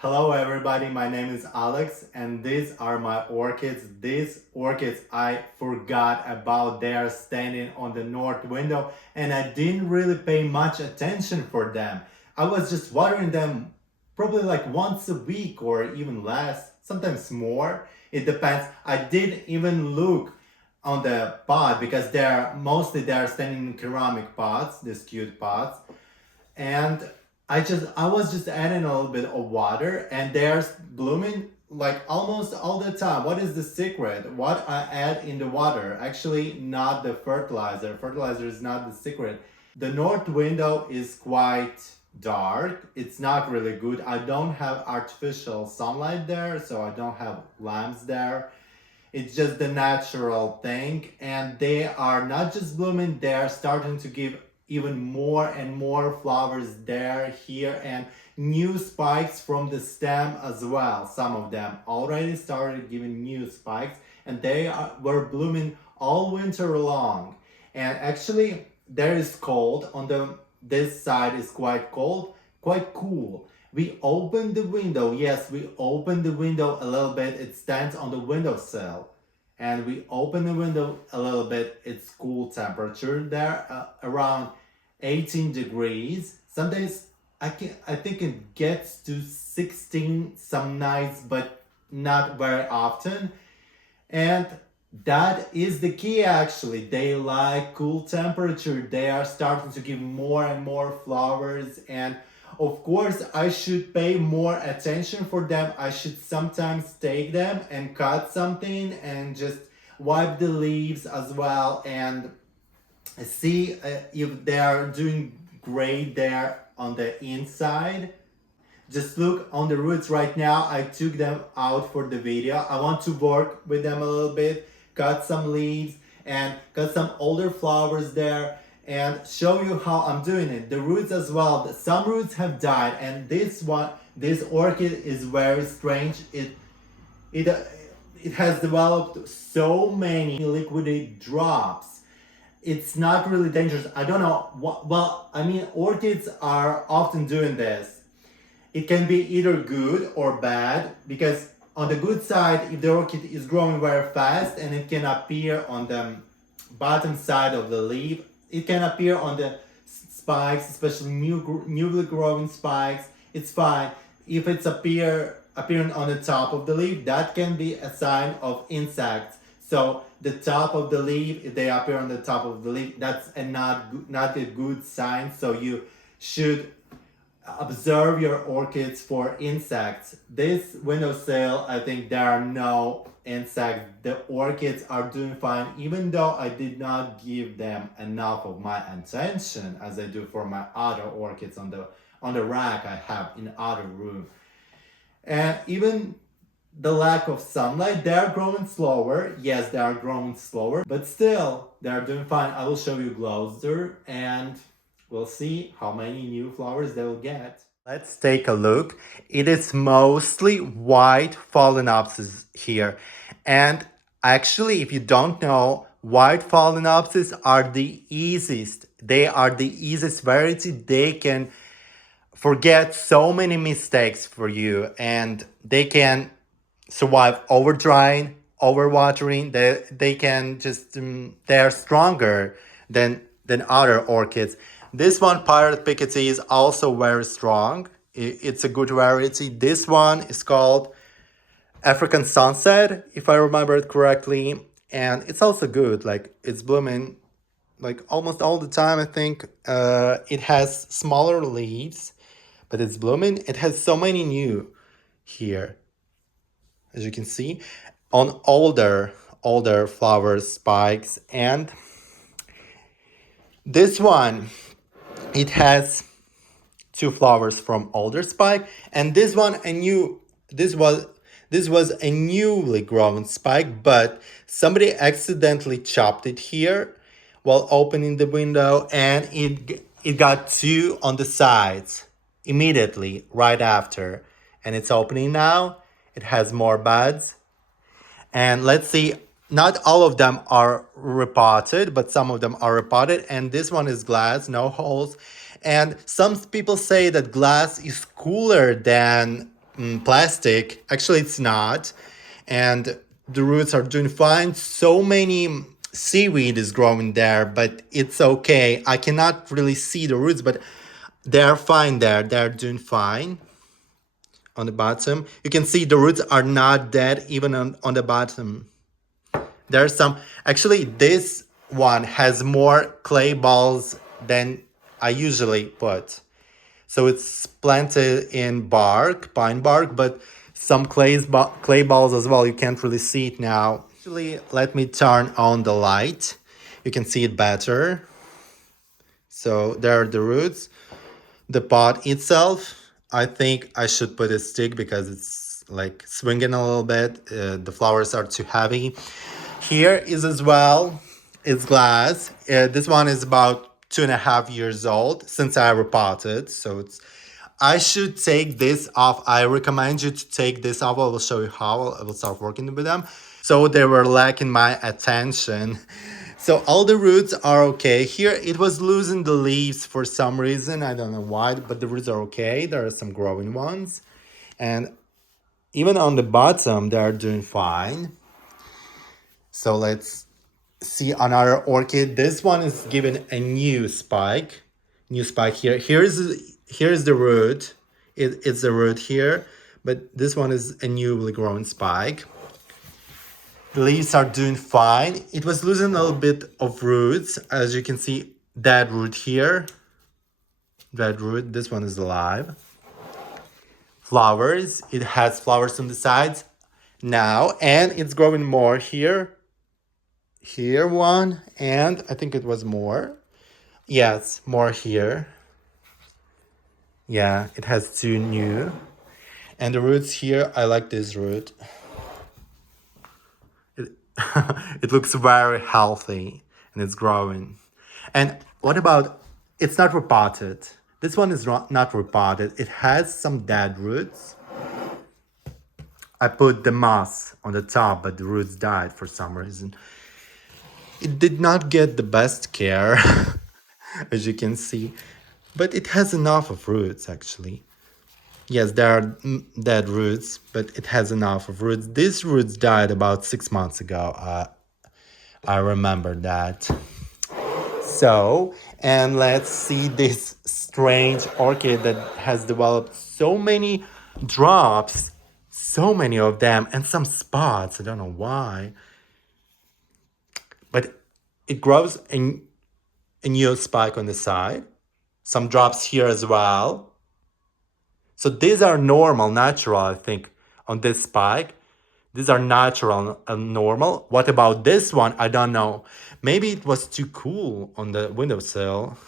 Hello everybody, my name is Alex and these are my orchids. These orchids I forgot about. They are standing on the north window and I didn't really pay much attention for them. I was just watering them probably like once a week or even less, sometimes more. It depends. I didn't even look on the pot because they're standing in ceramic pots, these cute pots, and I was just adding a little bit of water and they're blooming like almost all the time. What is the secret? What I add in the water? Actually, not the fertilizer. Fertilizer is not the secret. The north window is quite dark. It's not really good. I don't have artificial sunlight there, so I don't have lamps there. It's just the natural thing, and they are not just blooming, they are starting to give even more and more flowers there, here, and new spikes from the stem as well. Some of them already started giving new spikes, and were blooming all winter long. And actually there is cold on this side, is quite cold, quite cool. We open the window. Yes, we open the window a little bit. It stands on the windowsill. And we open the window a little bit. It's cool temperature there, around 18 degrees. Some days I think it gets to 16 some nights, but not very often. And that is the key actually. They like cool temperature. They are starting to give more and more flowers, and of course I should pay more attention for them. I should sometimes take them and cut something and just wipe the leaves as well and see if they are doing great there on the inside. Just look on the roots right now. I took them out for the video. I want to work with them a little bit, cut some leaves and cut some older flowers there and show you how I'm doing it. The roots as well. Some roots have died, and this orchid is very strange. It it has developed so many liquid drops. It's not really dangerous. I don't know what, well, I mean, orchids are often doing this. It can be either good or bad, because on the good side, if the orchid is growing very fast and it can appear on the bottom side of the leaf, it can appear on the spikes, especially newly growing spikes. It's fine. If it's appearing on the top of the leaf, that can be a sign of insects. So the top of the leaf, if they appear on the top of the leaf, that's not a good sign. So you should observe your orchids for insects. This windowsill, I think there are no insects. The orchids are doing fine, even though I did not give them enough of my attention as I do for my other orchids on the rack I have in the other room. And even the lack of sunlight, they are growing slower. Yes, they are growing slower, but still they are doing fine. I will show you closer and we'll see how many new flowers they will get. Let's take a look. It is mostly white phalaenopsis here. And actually, if you don't know, white phalaenopsis are the easiest. They are the easiest variety. They can forget so many mistakes for you, and they can survive over drying, over watering. They can just they are stronger than other orchids. This one, Pirate Picotee, is also very strong. It's a good variety. This one is called African Sunset, if I remember it correctly, and it's also good. Like, it's blooming like almost all the time. I think it has smaller leaves, but it's blooming. It has so many new here, as you can see, on older flowers, spikes. And this one, it has two flowers from older spike, and this one this was a newly grown spike, but somebody accidentally chopped it here while opening the window, and it got two on the sides immediately right after, and it's opening now. It has more buds, and let's see, not all of them are repotted, but some of them are repotted. And this one is glass, no holes. And some people say that glass is cooler than plastic. Actually, it's not. And the roots are doing fine. So many seaweed is growing there, but it's okay. I cannot really see the roots, but they're fine there. They're doing fine on the bottom. You can see the roots are not dead even on the bottom. There's some, actually this one has more clay balls than I usually put. So it's planted in bark, pine bark, but some clay balls as well. You can't really see it now. Actually, let me turn on the light. You can see it better. So there are the roots. The pot itself, I think I should put a stick because it's like swinging a little bit. The flowers are too heavy. Here is as well, it's glass. This one is about 2.5 years old since I repotted. So it's, I should take this off. I recommend you to take this off. I will show you how I will start working with them. So they were lacking my attention. So all the roots are okay. Here it was losing the leaves for some reason. I don't know why, but the roots are okay. There are some growing ones. And even on the bottom, they are doing fine. So let's see another orchid. This one is given a new spike. New spike here. Here's the root. It's the root here, but this one is a newly grown spike. The leaves are doing fine. It was losing a little bit of roots. As you can see, that root here. That root, this one is alive. Flowers, it has flowers on the sides now, and it's growing more here. Here one, and I think it was more. Yes, more here. Yeah, it has two new. And the roots here, I like this root. It looks very healthy and it's growing. And what about, it's not repotted. This one is not repotted. It has some dead roots. I put the moss on the top, but the roots died for some reason. It did not get the best care, as you can see, but it has enough of roots actually. Yes, there are dead roots, but it has enough of roots. These roots died about 6 months ago. I remember that. So, and let's see this strange orchid that has developed so many drops, so many of them, and some spots. I don't know why. But it grows a new spike on the side. Some drops here as well. So these are normal, natural, I think, on this spike. These are natural and normal. What about this one? I don't know. Maybe it was too cool on the windowsill.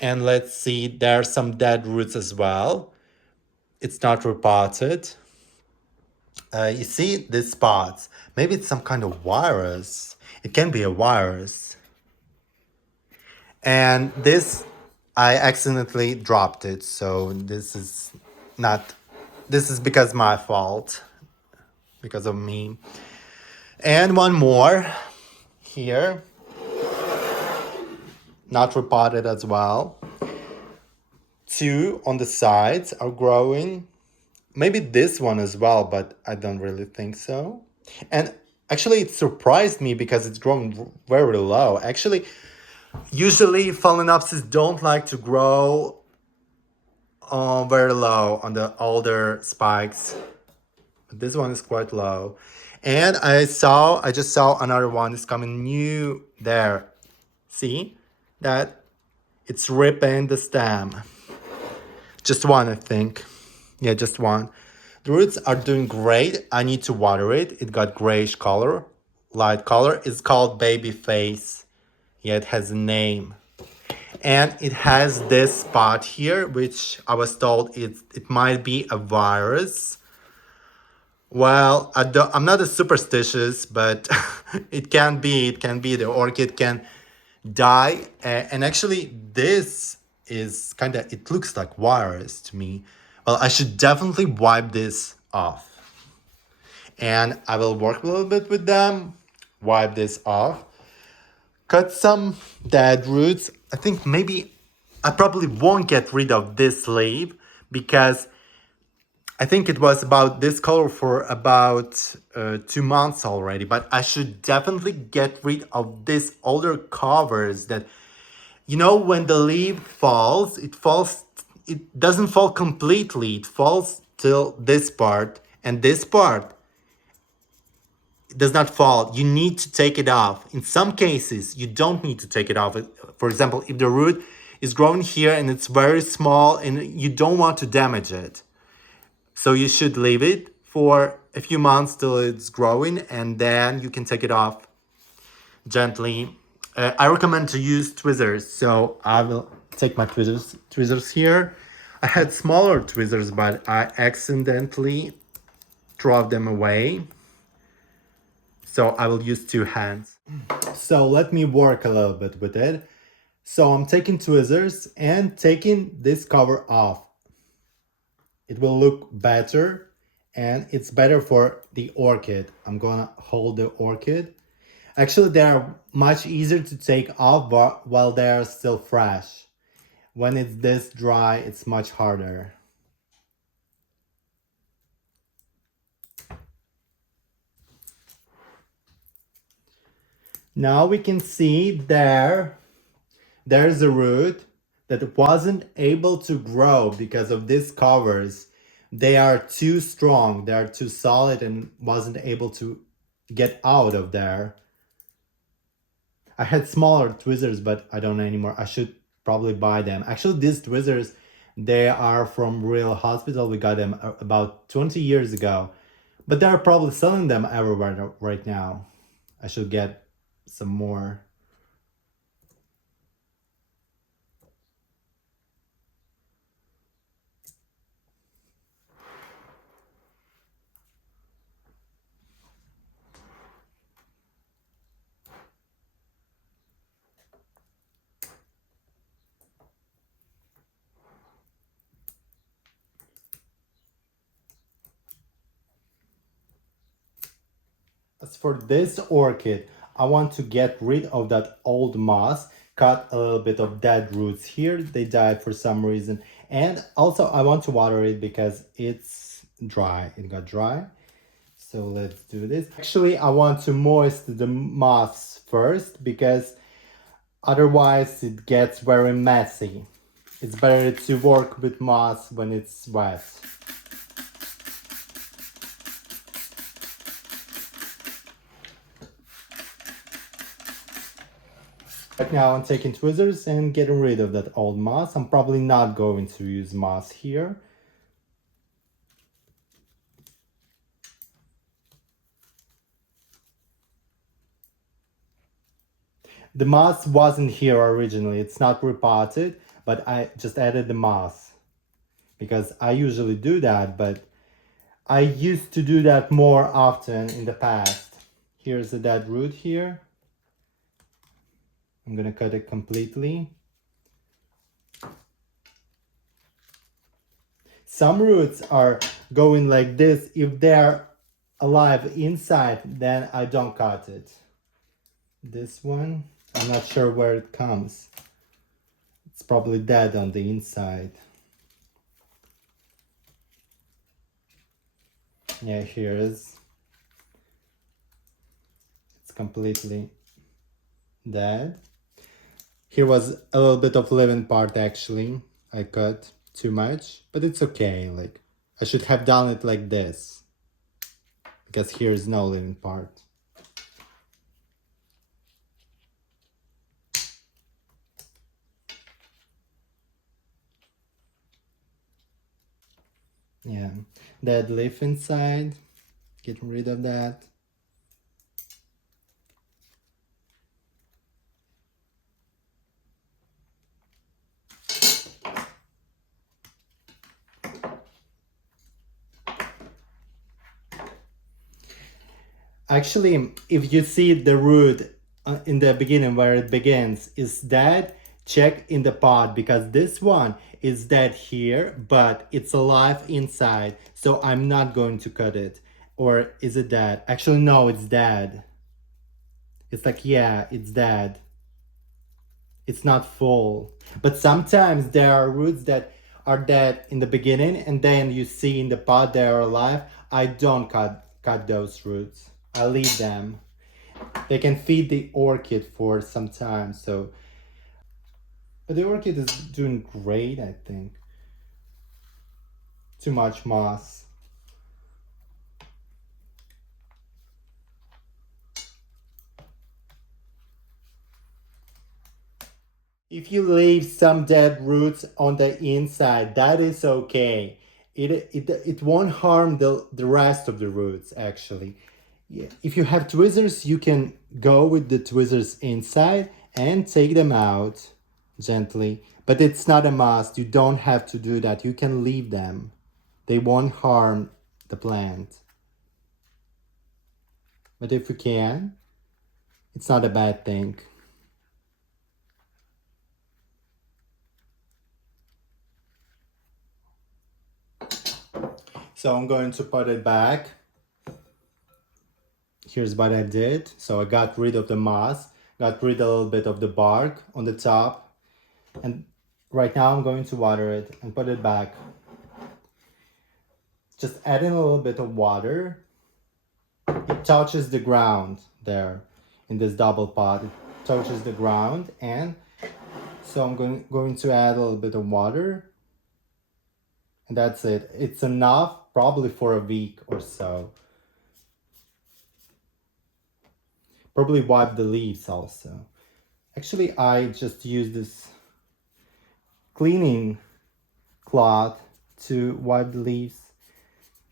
And let's see, there are some dead roots as well. It's not repotted. You see these spots. Maybe it's some kind of virus. It can be a virus. And this, I accidentally dropped it. So this is because my fault. Because of me. And one more here. Not repotted as well. Two on the sides are growing. Maybe this one as well, but I don't really think so. And actually it surprised me because it's growing very low. Actually, usually Phalaenopsis don't like to grow very low on the older spikes. But this one is quite low. And I just saw another one is coming new there. See that? It's ripping the stem. Just one, I think. Yeah, just one. The roots are doing great. I need to water it. It got grayish color, light color. It's called baby face. Yeah, it has a name. And it has this spot here, which I was told it might be a virus. Well, I'm not a superstitious, but it can be. It can be. The orchid can die. And actually, this is kind of, it looks like virus to me. Well, I should definitely wipe this off. And I will work a little bit with them, wipe this off, cut some dead roots. I think maybe I probably won't get rid of this leaf because I think it was about this color for about 2 months already, but I should definitely get rid of these older covers that, you know, when the leaf falls, it doesn't fall completely. It falls till this part, and this part does not fall. You need to take it off. In some cases, you don't need to take it off. For example, if the root is growing here and it's very small and you don't want to damage it, so you should leave it for a few months till it's growing, and then you can take it off gently. I recommend to use tweezers, so I will take my tweezers here. I had smaller tweezers, but I accidentally threw them away. So I will use two hands. So let me work a little bit with it. So I'm taking tweezers and taking this cover off. It will look better and it's better for the orchid. I'm gonna hold the orchid. Actually, they are much easier to take off while they are still fresh. When it's this dry, it's much harder. Now we can see there's a root that wasn't able to grow because of these covers. They are too strong, they are too solid and wasn't able to get out of there. I had smaller tweezers, but I don't know anymore. I should probably buy them. Actually, these tweezers, they are from Real Hospital. We got them about 20 years ago, but they're probably selling them everywhere right now. I should get some more. As for this orchid, I want to get rid of that old moss, cut a little bit of dead roots here. They died for some reason. And also I want to water it because it's dry. It got dry. So let's do this. Actually, I want to moisten the moss first because otherwise it gets very messy. It's better to work with moss when it's wet. Right now I'm taking tweezers and getting rid of that old moss. I'm probably not going to use moss here. The moss wasn't here originally, it's not repotted, but I just added the moss because I usually do that, but I used to do that more often in the past. Here's a dead root here. I'm gonna cut it completely. Some roots are going like this. If they're alive inside, then I don't cut it. This one, I'm not sure where it comes. It's probably dead on the inside. Yeah, here is. It's completely dead. Here was a little bit of living part actually. I cut too much, but it's okay. Like, I should have done it like this because here is no living part. Yeah, dead leaf inside, getting rid of that. Actually, if you see the root in the beginning where it begins is dead, check in the pot because this one is dead here, but it's alive inside. So I'm not going to cut it. Or is it dead? Actually, no, it's dead. It's like, yeah, it's dead. It's not full. But sometimes there are roots that are dead in the beginning and then you see in the pot they are alive, I don't cut those roots. I leave them. They can feed the orchid for some time. So, but the orchid is doing great, I think. Too much moss. If you leave some dead roots on the inside, that is okay. It won't harm the rest of the roots, actually. Yeah. If you have tweezers, you can go with the tweezers inside and take them out gently. But it's not a must. You don't have to do that. You can leave them. They won't harm the plant. But if you can, it's not a bad thing. So I'm going to put it back. Here's what I did. So I got rid of the moss, got rid a little bit of the bark on the top. And right now I'm going to water it and put it back. Just add in a little bit of water. It touches the ground there in this double pot. It touches the ground, and so I'm going to add a little bit of water. And that's it. It's enough probably for a week or so. Probably wipe the leaves also. Actually, I just use this cleaning cloth to wipe the leaves.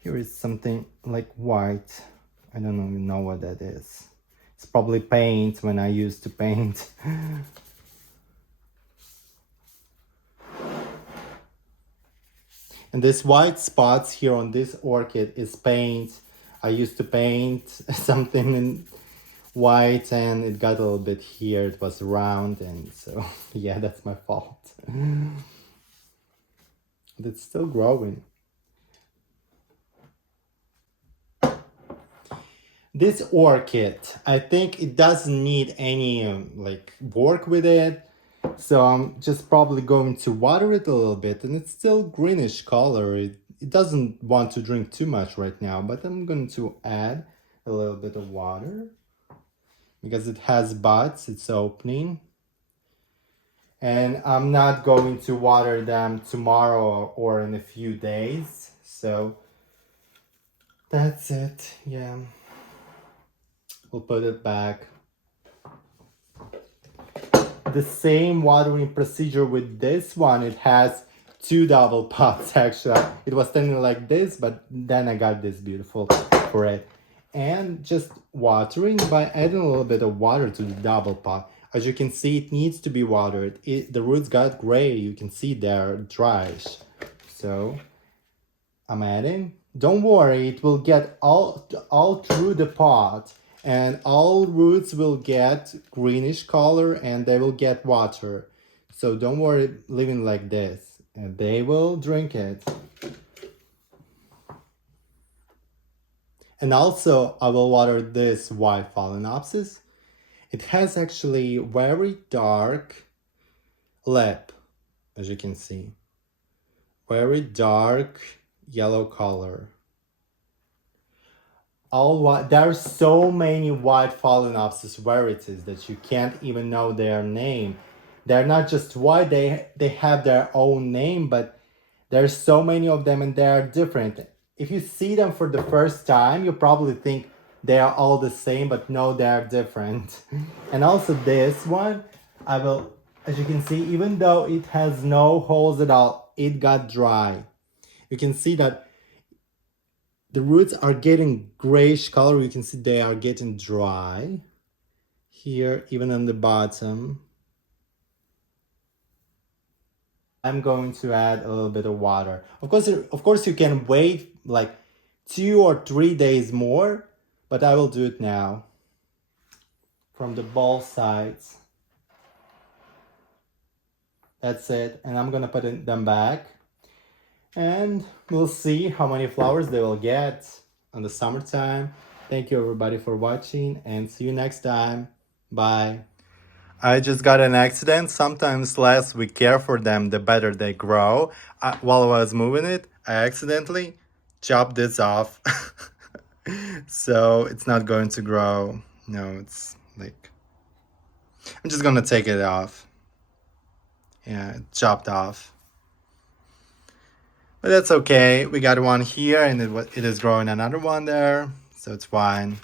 Here is something like white. I don't even know what that is. It's probably paint when I used to paint. And this white spots here on this orchid is paint. I used to paint something in white and it got a little bit here. It was round, and so yeah, that's my fault. But it's still growing. This orchid, I think it doesn't need any like work with it. So I'm just probably going to water it a little bit, and it's still greenish color. It doesn't want to drink too much right now, but I'm going to add a little bit of water because it has buds, it's opening. And I'm not going to water them tomorrow or in a few days. So that's it, yeah. We'll put it back. The same watering procedure with this one. It has two double pots actually. It was standing like this, but then I got this beautiful for it. And just watering by adding a little bit of water to the double pot. As you can see, it needs to be watered. The roots got gray. You can see they're dry. So I'm adding. Don't worry, it will get all through the pot. And all roots will get greenish color and they will get water. So don't worry leaving like this. And they will drink it. And also I will water this white phalaenopsis. It has actually very dark lip, as you can see. Very dark yellow color. All white. There are so many white phalaenopsis varieties that you can't even know their name. They're not just white, they have their own name, but there's so many of them and they are different. If you see them for the first time, you probably think they are all the same, but no, they are different. And also this one, I will, as you can see, even though it has no holes at all, it got dry. You can see that the roots are getting grayish color. You can see they are getting dry. Here, even on the bottom. I'm going to add a little bit of water. Of course, you can wait like 2 or 3 days more, but I will do it now. From the both sides. That's it. And I'm gonna put them back. And we'll see how many flowers they will get on the summertime. Thank you everybody for watching and see you next time. Bye. I just got an accident. Sometimes less we care for them, the better they grow. While I was moving it, I accidentally chopped this off. So it's not going to grow. No, it's like, I'm just gonna take it off. Yeah, it chopped off. But that's okay. We got one here and it is growing another one there. So it's fine.